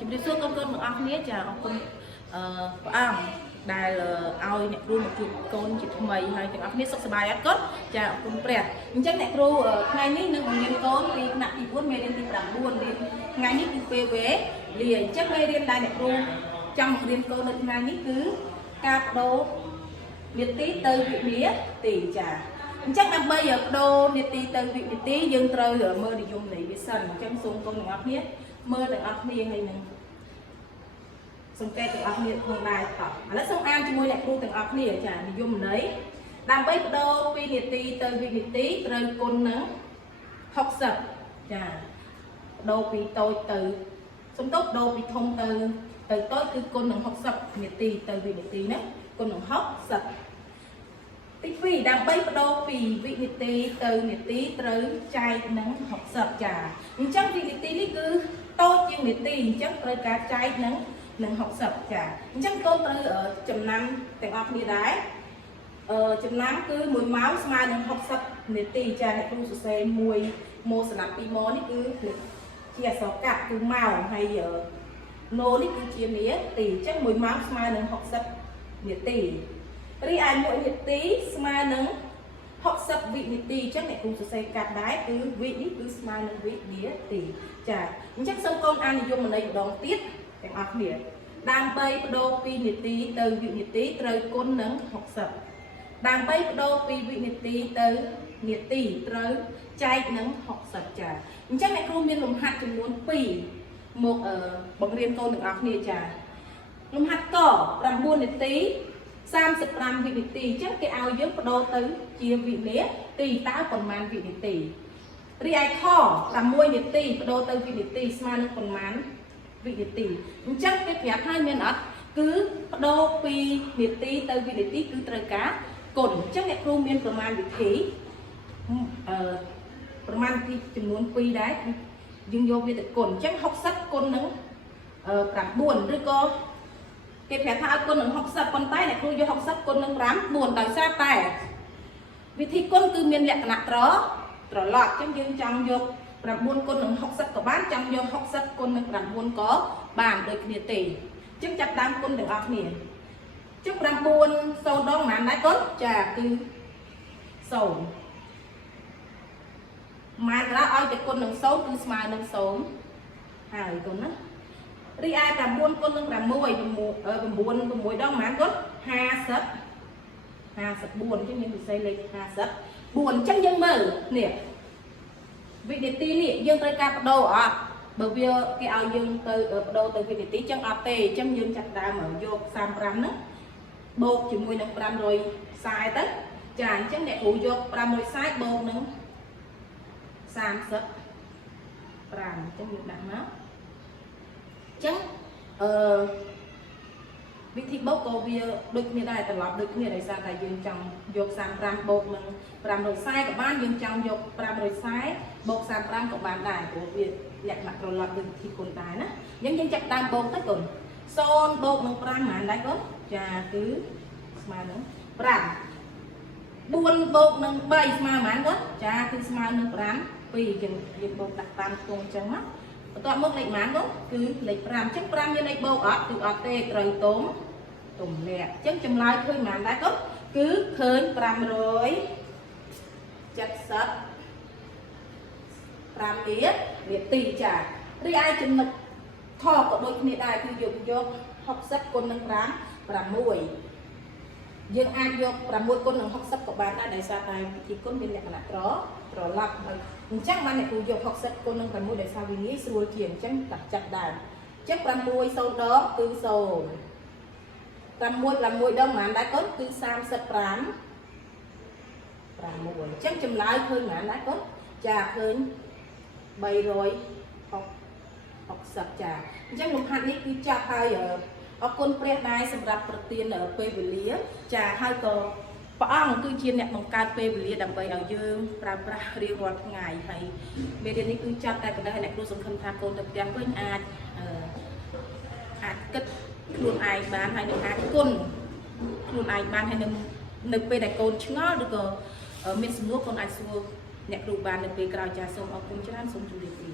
ជំរាបសួរកូនៗទាំងអស់គ្នាចាអរគុណព្រះអង្គដែលឲ្យអ្នកគ្រូមកជួបកូនជាថ្មីហើយទាំងអស់គ្នាសុខសប្បាយអត់កូនចាអរគុណព្រះអញ្ចឹងអ្នកគ្រូថ្ងៃនេះនឹងបង្រៀនកូនពីថ្នាក់ទី4មេរៀនទី9រៀនថ្ងៃនេះគឺពេលវេលាអញ្ចឹងមេរៀនដែលអ្នកគ្រូចង់បង្រៀនកូននៅថ្ងៃនេះគឺការបដូរនាទីទៅវិនាទីចាអញ្ចឹងដើម្បីបដូរនាទីទៅវិនាទីយើងត្រូវមើលនិយមន័យវាសិនអញ្ចឹងសូមកូនទាំងអស់គ្នាមើលទាំងអស់គ្នាហើយនឹងសង្កេតទាំងអស់គ្នាផងដែរតោះឥឡូវសូមអានជាមួយអ្នកគ្រូទាំងអស់គ្នាចានិយមន័យដើម្បីបដូរពីនាទីទៅវិនាទីត្រូវគុណនឹង60ចាបដូរពីតូចទៅសំដៅបដូរពីធំទៅតូចគឺគុណនឹង60នាទីទៅវិនាទីណាគុណនឹង60ទី2ដើម្បីបដូរពីវិនាទីទៅនាទីត្រូវចែកនឹង60ចាអញ្ចឹងវិនាទីនេះគឺតូចជាងនាទីអញ្ចឹងត្រូវការចែកនឹង60ចាអញ្ចឹងកូនត្រូវចំណាំទាំងអស់គ្នាដែរចំណាំគឺ1ម៉ោងស្មើនឹង60នាទីចាអ្នកគ្រូសរសេរ1ម៉ោសម្រាប់2ម៉ោនេះគឺជាអក្សរកាត់គឺម៉ោងហើយណូនេះគឺជានាទីអញ្ចឹង1ម៉ោងស្មើនឹង60នាទីរីឯ1នាទីស្មើនឹង60វិនាទីអញ្ចឹងអ្នកគ្រូសរសេរកាត់ដែរគឺវិនេះគឺស្មើនឹងវិនាទីចាអញ្ចឹងសូមកូនអាននិយមន័យម្ដងទៀតទាំងអស់គ្នាដើម្បីបដូរពីនាទីទៅវិនាទីត្រូវគុណនឹង60ដើម្បីបដូរពីវិនាទីទៅនាទីត្រូវចែកនឹង60ចាអញ្ចឹងអ្នកគ្រូមានលំហាត់ចំនួន2មកបង្រៀនកូនទាំងអស់គ្នាចាលំហាត់ក9នាទី35វិនាទីអញ្ចឹងគេឲ្យយើងបដូរទៅជាវិនាទីតើប៉ុន្មានវិនាទីរីឯខ6នាទីបដូរទៅវិនាទីស្មើនឹងប៉ុន្មានវិនាទីអញ្ចឹងគេប្រាប់ឲ្យមានអត់គឺបដូរពីនាទីទៅវិនាទីគឺត្រូវការគុណអញ្ចឹងអ្នកគ្រូមានប្រមាណវិធីប្រមាណវិធីចំនួន2ដែរយើងយកវាទៅគុណអញ្ចឹង60គុណនឹង9ឬក៏គេប្រាប់ថាឲ្យគុណនឹង60ប៉ុន្តែអ្នកគ្រូយក60គុណនឹង9ដោយសារតែវិធីគុណគឺមានលក្ខណៈត្រឡប់អញ្ចឹងយើងចង់យក9គុណនឹង60ក៏បានចង់យក60គុណនឹង9ក៏បានដូចគ្នាទេអញ្ចឹងចាប់ដើមគុណទាំងអស់គ្នាអញ្ចឹង9 0ដងប៉ុន្មានដែរគុណចាគឺ0ម៉ែត្រឲ្យតែគុណនឹង0គឺស្មើនឹង0ហើយគុណណារីឯ9គុណនឹង6 9 6ដងប៉ុន្មានគុណ50 54អញ្ចឹងយើងសរសេរលេខ54អញ្ចឹងយើងមើលនេះវិនាទីនេះយើងត្រូវការបដូរអត់បើវាគេឲ្យយើងទៅបដូរទៅវិនាទីអញ្ចឹងអត់ទេអញ្ចឹងយើងចាប់ដើមយក35ហ្នឹងបូកជាមួយនឹង540ទៅចាអញ្ចឹងអ្នកគ្រូយក540បូកនឹង35អញ្ចឹងយើងដាក់មកអញ្ចឹងវិធីបូកក៏វាដូចគ្នាដែរត្រឡប់ដូចគ្នាដោយសារតែយើងចង់យក35បូកនឹង540ក៏បានយើងចង់យក540បូក35ក៏បានដែរព្រោះវាលក្ខណៈត្រឡប់ដូចវិធីគុណដែរណាអញ្ចឹងយើងចាប់ដើមបូកទៅគុណ0បូកនឹង5ប៉ុន្មានដែរគុណចាគឺស្មើនឹង5 4បូកនឹង3ស្មើប៉ុន្មានគុណចាគឺស្មើនឹង5 2យើងបូកដាក់តាមខ្ទង់អញ្ចឹងមកបន្ទាប់មកលេខប៉ុន្មានគុណគឺលេខ5អញ្ចឹង5មានលេខបូកអត់គឺអត់ទេត្រូវទុំលាក់អញ្ចឹងចម្លើយឃើញប៉ុន្មានដែរគុណគឺឃើញ575នាទីចារីឯចំណុចខក៏ដូចគ្នាដែរគឺយក60គុណនឹង5 6យើងអាចយក6គុណនឹង60ក៏បានដែរដោយសារតែវិធីគុណមានលក្ខណៈត្រឡប់ហើយអញ្ចឹងបានអ្នកគ្រូយក60គុណនឹង6ដោយសារវាងាយស្រួលជាងអញ្ចឹងចាប់ដើមអញ្ចឹង6 0ដងគឺ0 6 6ដងប៉ុន្មានដែរគុណគឺ35 6អញ្ចឹងចម្លើយឃើញប៉ុន្មានដែរគុណចាឃើញ360ចាអញ្ចឹងលំហាត់នេះគឺចាស់ហើយអរគុណព្រះដែរសម្រាប់ប្រទានពេលវេលាចាហើយក៏ព្រះអង្គគឺជាអ្នកបង្កើតពេលវេលាដើម្បីឲ្យយើងប្រើប្រាស់រៀងរាល់ថ្ងៃហើយមេរៀននេះគឺចាប់តែប៉ុណ្ណេះអ្នកគ្រូសង្ឃឹមថាកូនទៅផ្ទះវិញអាចគិតខ្លួនឯងបានហើយនឹងអាចគុណខ្លួនឯងបានហើយនៅពេលដែលកូនឆ្ងល់ឬក៏មានសំណួរកូនអាចសួរអ្នកគ្រូបាននៅពេលក្រោយចាសូមអរគុណច្រើនសូមជម្រាបលា